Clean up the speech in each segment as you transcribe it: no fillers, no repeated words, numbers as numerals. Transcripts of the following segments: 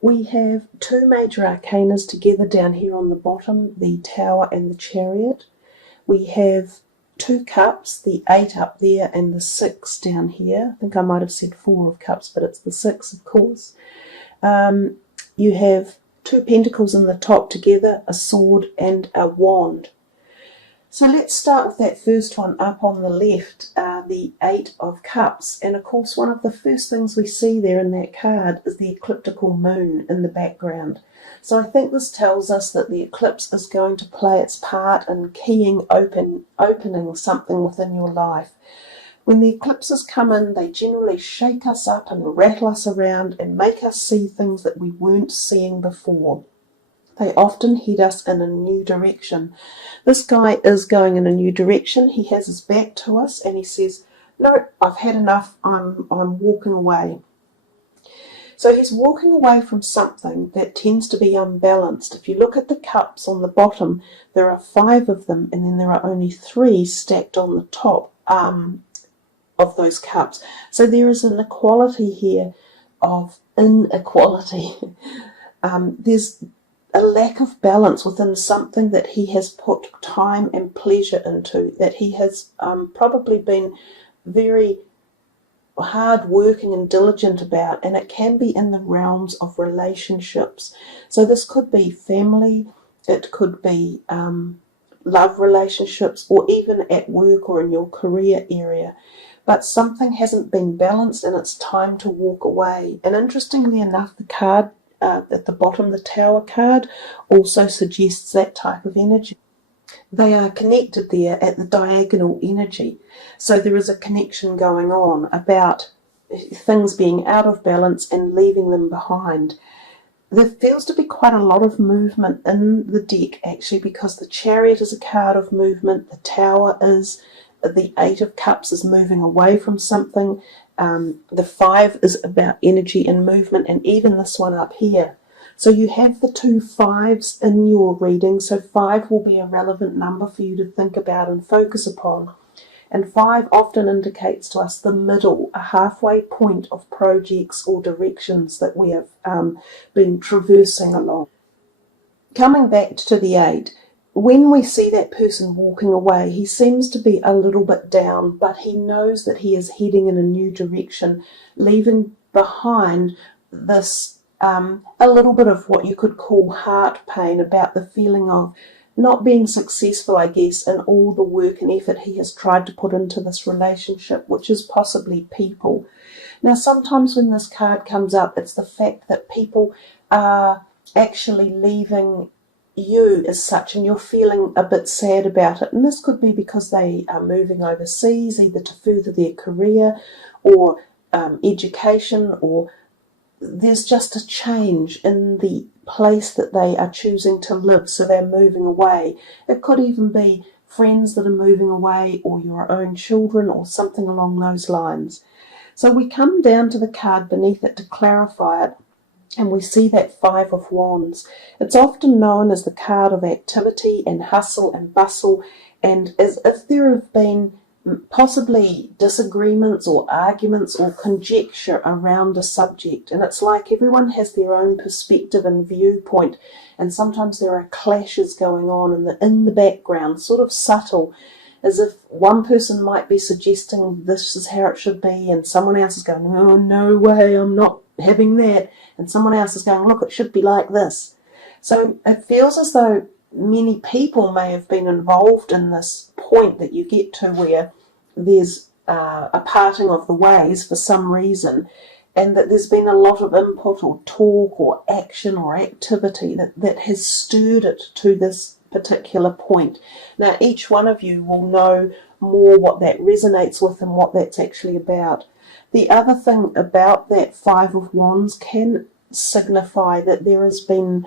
We have two major arcanas together down here on the bottom, the Tower and the Chariot. We have two cups, the 8 up there and the 6 down here. I think I might have said 4 of cups, but it's the 6, of course. You have two pentacles in the top together, a sword and a wand. So let's start with that first one up on the left, the 8 of Cups. And of course, one of the first things we see there in that card is the ecliptical moon in the background. So I think this tells us that the eclipse is going to play its part in opening something within your life. When the eclipses come in, they generally shake us up and rattle us around and make us see things that we weren't seeing before. They often head us in a new direction. This guy is going in a new direction. He has his back to us and he says, no, I've had enough, I'm walking away. So he's walking away from something that tends to be unbalanced. If you look at the cups on the bottom, there are 5 of them and then there are only 3 stacked on the top of those cups. So there is an equality here of inequality. There's a lack of balance within something that he has put time and pleasure into, that he has probably been very hard working and diligent about, and it can be in the realms of relationships. So this could be family, it could be love relationships, or even at work or in your career area. But something hasn't been balanced and it's time to walk away. And interestingly enough, the card at the bottom, the Tower card, also suggests that type of energy. They are connected there at the diagonal energy. So there is a connection going on about things being out of balance and leaving them behind. There feels to be quite a lot of movement in the deck, actually, because the Chariot is a card of movement, the Tower is, the 8 of Cups is moving away from something, the 5 is about energy and movement, and even this one up here. So you have the 2 5s in your reading, so 5 will be a relevant number for you to think about and focus upon. And 5 often indicates to us the middle, a halfway point of projects or directions that we have been traversing along. Coming back to the 8, when we see that person walking away, he seems to be a little bit down, but he knows that he is heading in a new direction, leaving behind this a little bit of what you could call heart pain about the feeling of not being successful, I guess, in all the work and effort he has tried to put into this relationship, which is possibly people. Now, sometimes when this card comes up, it's the fact that people are actually leaving you as such, and you're feeling a bit sad about it. And this could be because they are moving overseas, either to further their career or education, or there's just a change in the place that they are choosing to live, so they're moving away. It could even be friends that are moving away, or your own children, or something along those lines. So we come down to the card beneath it to clarify it, and we see that 5 of Wands. It's often known as the card of activity and hustle and bustle, and as if there have been possibly disagreements or arguments or conjecture around a subject, and it's like everyone has their own perspective and viewpoint, and sometimes there are clashes going on in the background, sort of subtle, as if one person might be suggesting this is how it should be, and someone else is going, oh, no way, I'm not having that, and someone else is going, look, it should be like this. So it feels as though many people may have been involved in this point that you get to where there's a parting of the ways for some reason, and that there's been a lot of input or talk or action or activity that has stirred it to this particular point. Now, each one of you will know more what that resonates with and what that's actually about. The other thing about that 5 of Wands can signify that there has been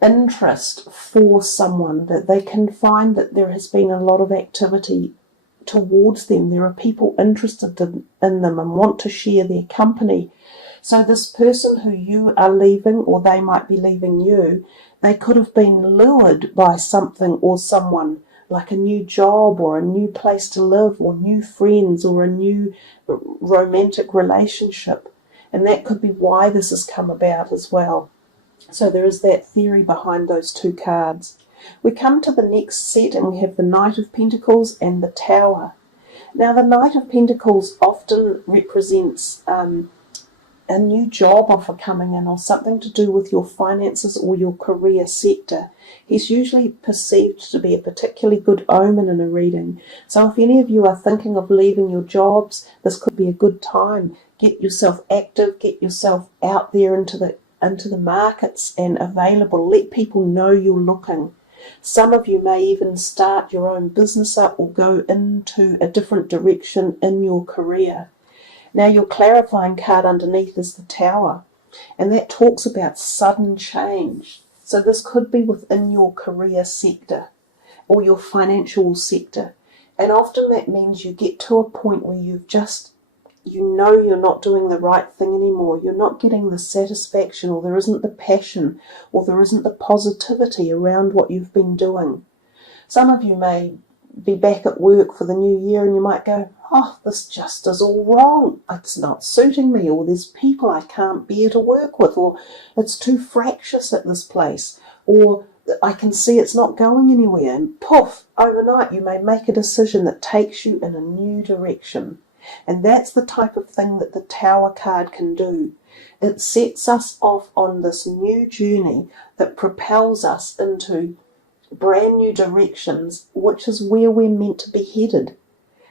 interest for someone, that they can find that there has been a lot of activity towards them. There are people interested in them and want to share their company. So this person who you are leaving, or they might be leaving you, they could have been lured by something or someone, like a new job or a new place to live or new friends or a new romantic relationship. And that could be why this has come about as well. So there is that theory behind those two cards. We come to the next set and we have the Knight of Pentacles and the Tower. Now the Knight of Pentacles often represents a new job offer coming in, or something to do with your finances or your career sector. He's usually perceived to be a particularly good omen in a reading. So if any of you are thinking of leaving your jobs, this could be a good time. Get yourself active, get yourself out there into the markets and available. Let people know you're looking. Some of you may even start your own business up or go into a different direction in your career. Now your clarifying card underneath is the Tower, and that talks about sudden change. So this could be within your career sector or your financial sector. And often that means you get to a point where you know you're not doing the right thing anymore. You're not getting the satisfaction, or there isn't the passion, or there isn't the positivity around what you've been doing. Some of you may be back at work for the new year and you might go, oh, this just is all wrong. It's not suiting me, or there's people I can't bear to work with, or it's too fractious at this place, or I can see it's not going anywhere. And poof, overnight you may make a decision that takes you in a new direction. And that's the type of thing that the Tower card can do. It sets us off on this new journey that propels us into brand new directions, which is where we're meant to be headed.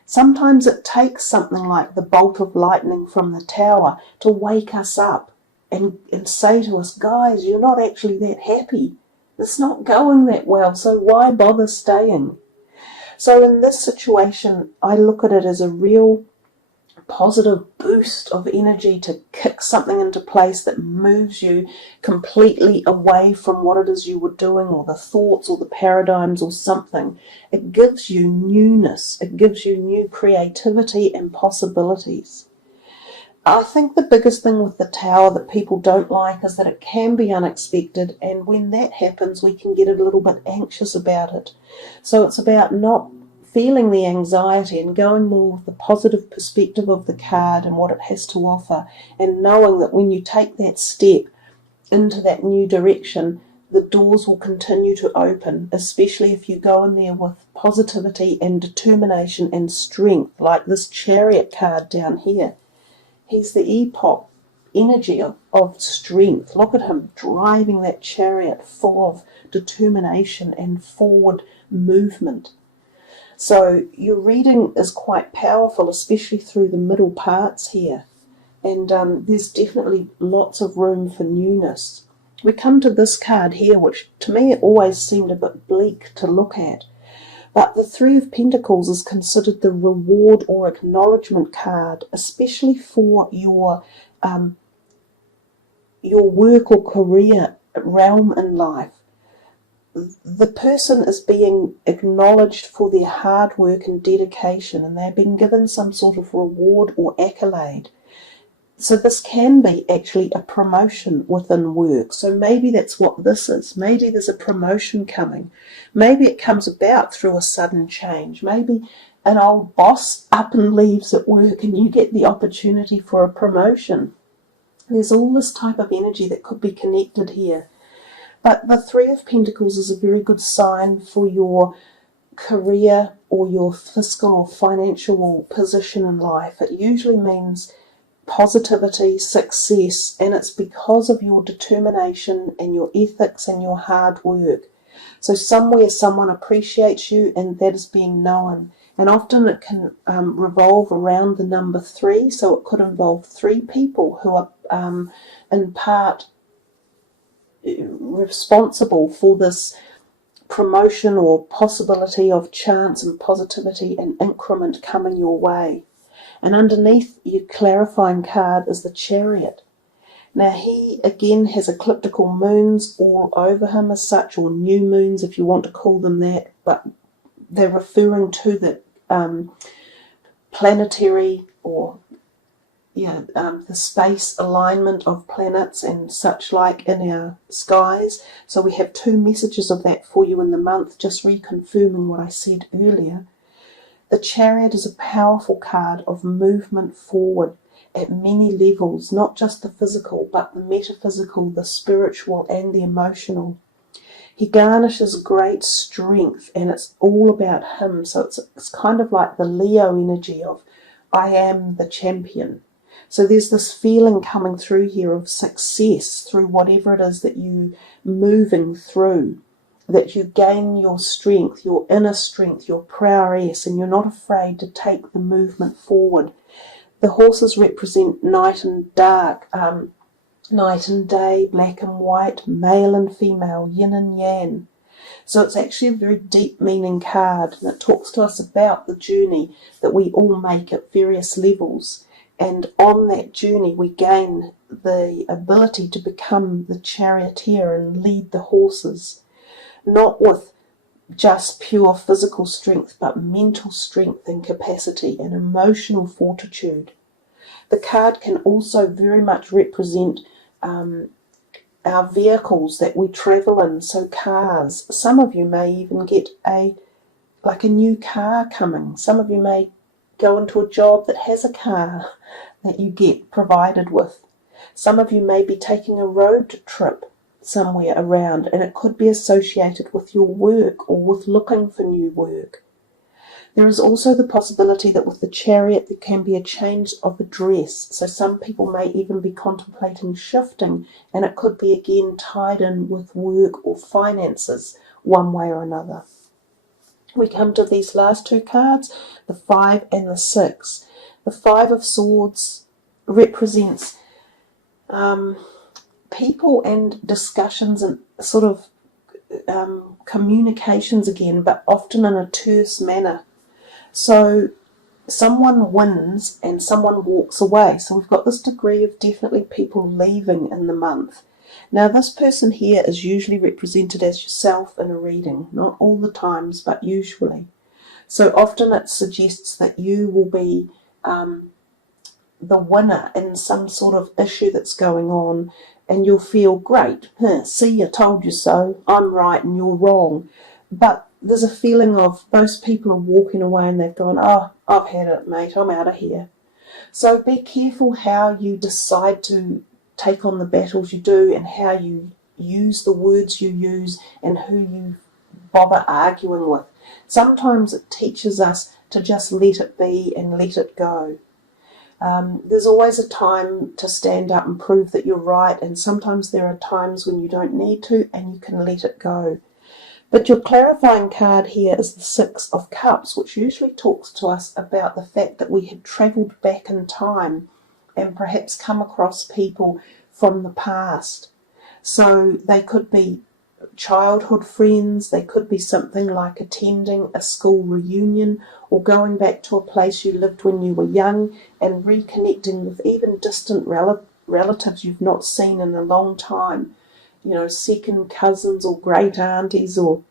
Sometimes it takes something like the bolt of lightning from the Tower to wake us up and say to us, guys, you're not actually that happy. It's not going that well, so why bother staying? So in this situation, I look at it as a real positive boost of energy to kick something into place that moves you completely away from what it is you were doing, or the thoughts or the paradigms or something. It gives you newness. It gives you new creativity and possibilities. I think the biggest thing with the Tower that people don't like is that it can be unexpected, and when that happens we can get a little bit anxious about it. So it's about not feeling the anxiety and going more with the positive perspective of the card and what it has to offer, and knowing that when you take that step into that new direction, the doors will continue to open, especially if you go in there with positivity and determination and strength, like this Chariot card down here. He's the epoch energy of strength. Look at him driving that chariot full of determination and forward movement. So your reading is quite powerful, especially through the middle parts here. And there's definitely lots of room for newness. We come to this card here, which to me it always seemed a bit bleak to look at. But the Three of Pentacles is considered the reward or acknowledgement card, especially for your work or career realm in life. The person is being acknowledged for their hard work and dedication, and they're being given some sort of reward or accolade. So this can be actually a promotion within work. So maybe that's what this is. Maybe there's a promotion coming. Maybe it comes about through a sudden change. Maybe an old boss up and leaves at work and you get the opportunity for a promotion. There's all this type of energy that could be connected here. But the Three of Pentacles is a very good sign for your career or your fiscal or financial position in life. It usually means positivity, success, and it's because of your determination and your ethics and your hard work. So somewhere someone appreciates you and that is being known. And often it can revolve around the number 3, so it could involve 3 people who are in part responsible for this promotion or possibility of chance and positivity and increment coming your way. And underneath your clarifying card is the Chariot. Now he again has ecliptical moons all over him as such, or new moons if you want to call them that, but they're referring to the planetary or the space alignment of planets and such like in our skies. So we have 2 messages of that for you in the month, just reconfirming what I said earlier. The Chariot is a powerful card of movement forward, at many levels, not just the physical, but the metaphysical, the spiritual, and the emotional. He garnishes great strength, and it's all about him. So it's kind of like the Leo energy of, I am the champion. So there's this feeling coming through here of success through whatever it is that you're moving through, that you gain your strength, your inner strength, your prowess, and you're not afraid to take the movement forward. The horses represent night and dark, night and day, black and white, male and female, yin and yang. So it's actually a very deep meaning card, and it talks to us about the journey that we all make at various levels. And on that journey, we gain the ability to become the charioteer and lead the horses, not with just pure physical strength, but mental strength and capacity and emotional fortitude. The card can also very much represent our vehicles that we travel in, so cars. Some of you may even get a new car coming. Some of you may go into a job that has a car that you get provided with. Some of you may be taking a road trip somewhere around, and it could be associated with your work or with looking for new work. There is also the possibility that with the Chariot there can be a change of address. So some people may even be contemplating shifting, and it could be again tied in with work or finances one way or another. We come to these last two cards, the 5 and the 6. The 5 of Swords represents people and discussions and sort of communications again, but often in a terse manner. So someone wins and someone walks away. So we've got this degree of definitely people leaving in the month. Now this person here is usually represented as yourself in a reading, not all the times, but usually. So often it suggests that you will be the winner in some sort of issue that's going on, and you'll feel great. See, I told you so. I'm right and you're wrong. But there's a feeling of those people are walking away and they've gone, oh, I've had it, mate. I'm out of here. So be careful how you decide to take on the battles you do, and how you use the words you use, and who you bother arguing with. Sometimes it teaches us to just let it be and let it go. There's always a time to stand up and prove that you're right, and sometimes there are times when you don't need to and you can let it go. But your clarifying card here is the 6 of Cups, which usually talks to us about the fact that we have travelled back in time and perhaps come across people from the past. So they could be childhood friends, they could be something like attending a school reunion, or going back to a place you lived when you were young and reconnecting with even distant relatives you've not seen in a long time. You know, second cousins or great aunties or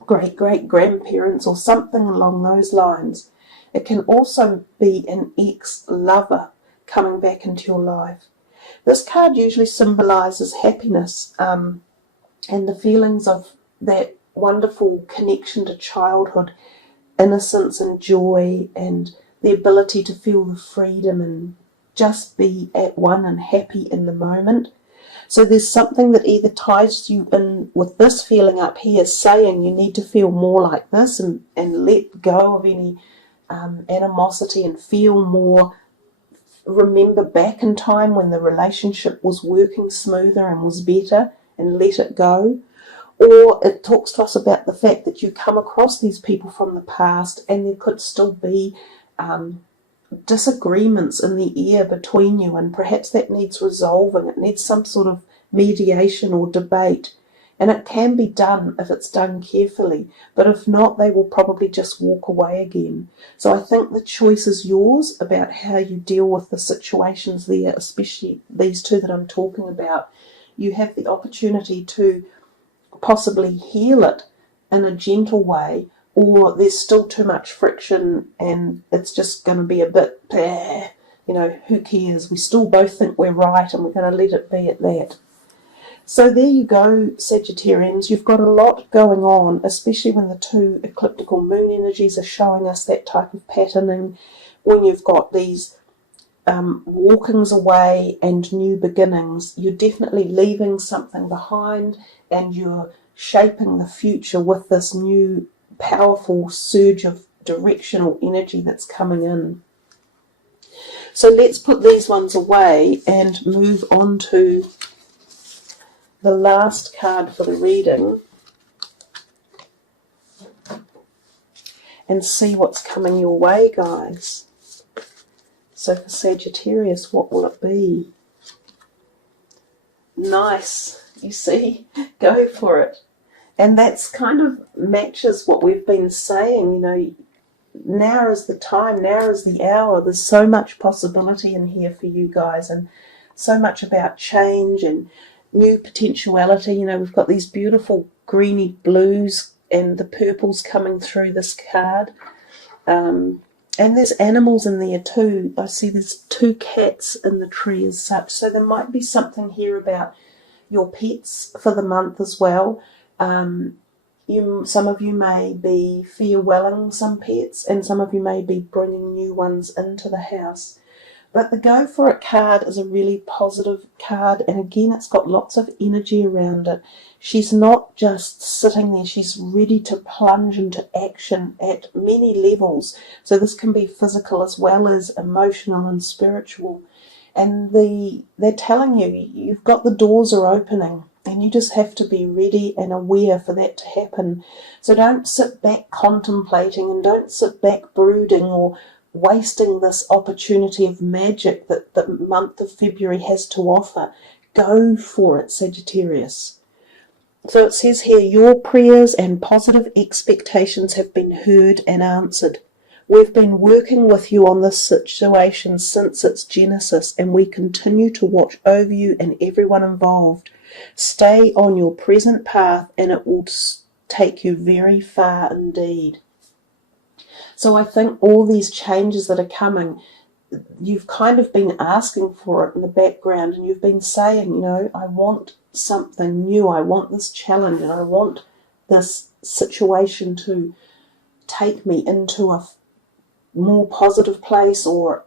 great-great-grandparents or something along those lines. It can also be an ex-lover coming back into your life. This card usually symbolises happiness and the feelings of that wonderful connection to childhood, innocence and joy, and the ability to feel the freedom and just be at one and happy in the moment. So there's something that either ties you in with this feeling up here, saying you need to feel more like this and let go of any animosity and feel more. Remember back in time when the relationship was working smoother and was better, and let it go. Or it talks to us about the fact that you come across these people from the past and there could still be disagreements in the air between you, and perhaps that needs resolving. It needs some sort of mediation or debate, and it can be done if it's done carefully, but if not, they will probably just walk away again. So I think the choice is yours about how you deal with the situations there, especially these two that I'm talking about. You have the opportunity to possibly heal it in a gentle way, or there's still too much friction and it's just going to be a bit, who cares? We still both think we're right and we're going to let it be at that. So there you go, Sagittarians. You've got a lot going on, especially when the two ecliptical moon energies are showing us that type of patterning, when you've got these walkings away and new beginnings. You're definitely leaving something behind, and you're shaping the future with this new powerful surge of directional energy that's coming in. So let's put these ones away and move on to the last card for the reading and see what's coming your way, guys. So for Sagittarius, what will it be? Nice, you see, go for it. And that's kind of matches what we've been saying, you know, now is the time, now is the hour. There's so much possibility in here for you guys, and so much about change and new potentiality. You know, we've got these beautiful greeny blues and the purples coming through this card. And there's animals in there too. I see there's 2 cats in the tree as such. So there might be something here about your pets for the month as well. Some of you may be farewelling some pets, and some of you may be bringing new ones into the house. But the Go For It card is a really positive card, and again, it's got lots of energy around it. She's not just sitting there, she's ready to plunge into action at many levels. So this can be physical as well as emotional and spiritual. And they're telling you, you've got the doors are opening, and you just have to be ready and aware for that to happen. So don't sit back contemplating, and don't sit back brooding or wasting this opportunity of magic that the month of February has to offer. Go for it, Sagittarius. So it says here, your prayers and positive expectations have been heard and answered. We've been working with you on this situation since its genesis, and we continue to watch over you and everyone involved. Stay on your present path, and it will take you very far indeed. So I think all these changes that are coming, you've kind of been asking for it in the background, and you've been saying, you know, I want something new, I want this challenge, and I want this situation to take me into a more positive place, or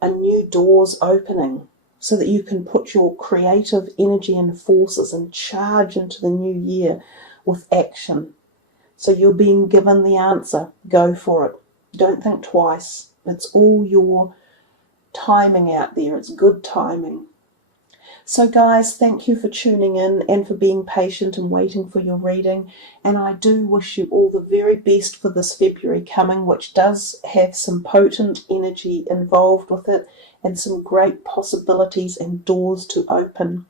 a new door's opening, so that you can put your creative energy and forces and charge into the new year with action. So you're being given the answer. Go for it. Don't think twice. It's all your timing out there. It's good timing. So guys, thank you for tuning in and for being patient and waiting for your reading. And I do wish you all the very best for this February coming, which does have some potent energy involved with it and some great possibilities and doors to open.